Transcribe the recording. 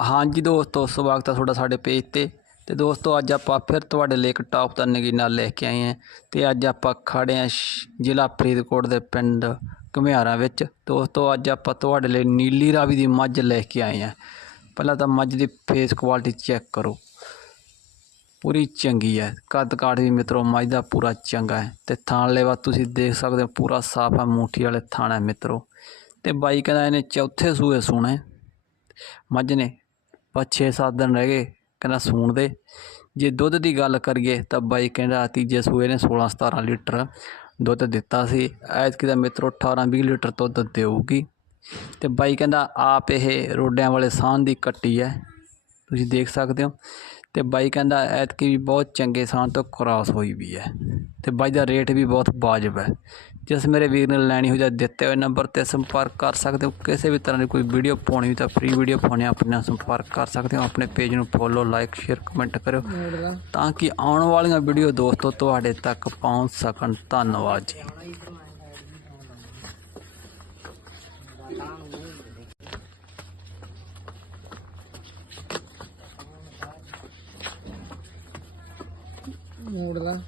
ਹਾਂਜੀ ਦੋਸਤੋ, ਸਵਾਗਤ ਹੈ ਤੁਹਾਡਾ ਸਾਡੇ ਪੇਜ ਤੇ। ਤੇ ਦੋਸਤੋ, ਅੱਜ ਆਪਾਂ ਫਿਰ ਤੁਹਾਡੇ ਲਈ ਇੱਕ ਟੌਪ ਦਾ ਨਗੀਨਾ ਲੈ ਕੇ ਆਏ ਹਾਂ ਤੇ ਅੱਜ ਆਪਾਂ ਖੜੇ ਹਾਂ ਸ਼- ਜ਼ਿਲ੍ਹਾ ਫਰੀਦਕੋਟ ਦੇ ਪਿੰਡ ਘੁਮਿਆਰਾਂ ਵਿੱਚ। ਦੋਸਤੋ, ਅੱਜ ਆਪਾਂ ਤੁਹਾਡੇ ਲਈ ਨੀਲੀ ਰਾਵੀ ਦੀ ਮੱਝ ਲੈ ਕੇ ਆਏ ਹਾਂ ਪਹਿਲਾਂ ਤਾਂ ਮੱਝ ਦੀ ਫੇਸ ਕੁਆਲਿਟੀ ਚੈੱਕ ਕਰੋ। ਪੂਰੀ ਚੰਗੀ ਹੈ ਕੱਦ ਕਾਠ ਵੀ ਮਿੱਤਰੋ, ਮੱਝ ਦਾ ਪੂਰਾ ਚੰਗਾ ਹੈ ਤੇ ਥਾਣ ਲੈਵਾ ਤੁਸੀਂ ਦੇਖ ਸਕਦੇ ਹੋ, ਪੂਰਾ ਸਾਫ਼ ਹੈ ਮੂਠੀ ਵਾਲੇ ਥਾਣਾ ਹੈ ਮਿੱਤਰੋ। ਤੇ ਬਾਈ ਕਹਿੰਦਾ ਇਹਨੇ ਚੌਥੇ ਸੂਏ ਸੂਣਾ। ਮੱਝ ਨੇ ਬਸ 6-7 ਦਿਨ ਰਹਿ ਗਏ, ਕਹਿੰਦਾ ਸੂਣ ਦੇ। ਜੇ ਦੁੱਧ ਦੀ ਗੱਲ ਕਰੀਏ ਤਾਂ ਬਾਈ ਕਹਿੰਦਾ ਤੀਜੇ ਸੂਏ ਨੇ 16-17 ਲੀਟਰ ਦੁੱਧ ਦਿੱਤਾ ਸੀ। ਐਤਕੀ ਦਾ ਮਿੱਤਰੋ 18-20 ਲੀਟਰ ਦੁੱਧ ਦੇਊਗੀ। ਤੇ ਬਾਈ ਕਹਿੰਦਾ ਆਪ ਇਹ ਰੋਡਿਆਂ ਵਾਲੇ ਸਾਨ ਦੀ ਕੱਟੀ ਹੈ। ਤੁਸੀਂ ਦੇਖ ਸਕਦੇ ਹੋ। ਤੇ ਬਾਈ ਕਹਿੰਦਾ ਐਤਕੀ ਵੀ ਬਹੁਤ ਚੰਗੇ ਸਾਨ ਤੋਂ ਕ੍ਰਾਸ ਹੋਈ ਵੀ ਹੈ। ਤੇ ਬਾਈ ਦਾ ਰੇਟ ਵੀ ਬਹੁਤ ਵਾਜਬ ਹੈ। ਜਿਸ ਮੇਰੇ ਵੀਰ ਨੇ ਲੈਣੀ ਹੋ ਜਾਂ ਦਿੱਤੇ ਹੋਏ ਨੰਬਰ ਤੇ ਸੰਪਰਕ ਕਰ ਸਕਦੇ ਹੋ। ਕਿਸੇ ਵੀ ਤਰ੍ਹਾਂ ਦੀ ਕੋਈ ਵੀਡੀਓ ਪਾਉਣੀ ਹੋ ਤਾਂ ਫ੍ਰੀ ਵੀਡੀਓ ਪਾਉਣੀ ਆਪਣੇ ਨਾਲ ਸੰਪਰਕ ਕਰ ਸਕਦੇ ਹੋ। ਆਪਣੇ ਪੇਜ ਨੂੰ ਫੋਲੋ ਲਾਈਕ ਸ਼ੇਅਰ ਕਮੈਂਟ ਕਰਿਓ। ਤਾਂ ਕਿ ਆਉਣ ਵਾਲੀਆਂ ਵੀਡੀਓ ਦੋਸਤੋ ਤੁਹਾਡੇ ਤੱਕ ਪਹੁੰਚ ਸਕਣ। ਧੰਨਵਾਦ ਜੀ। ਮੂਡ ਦਾ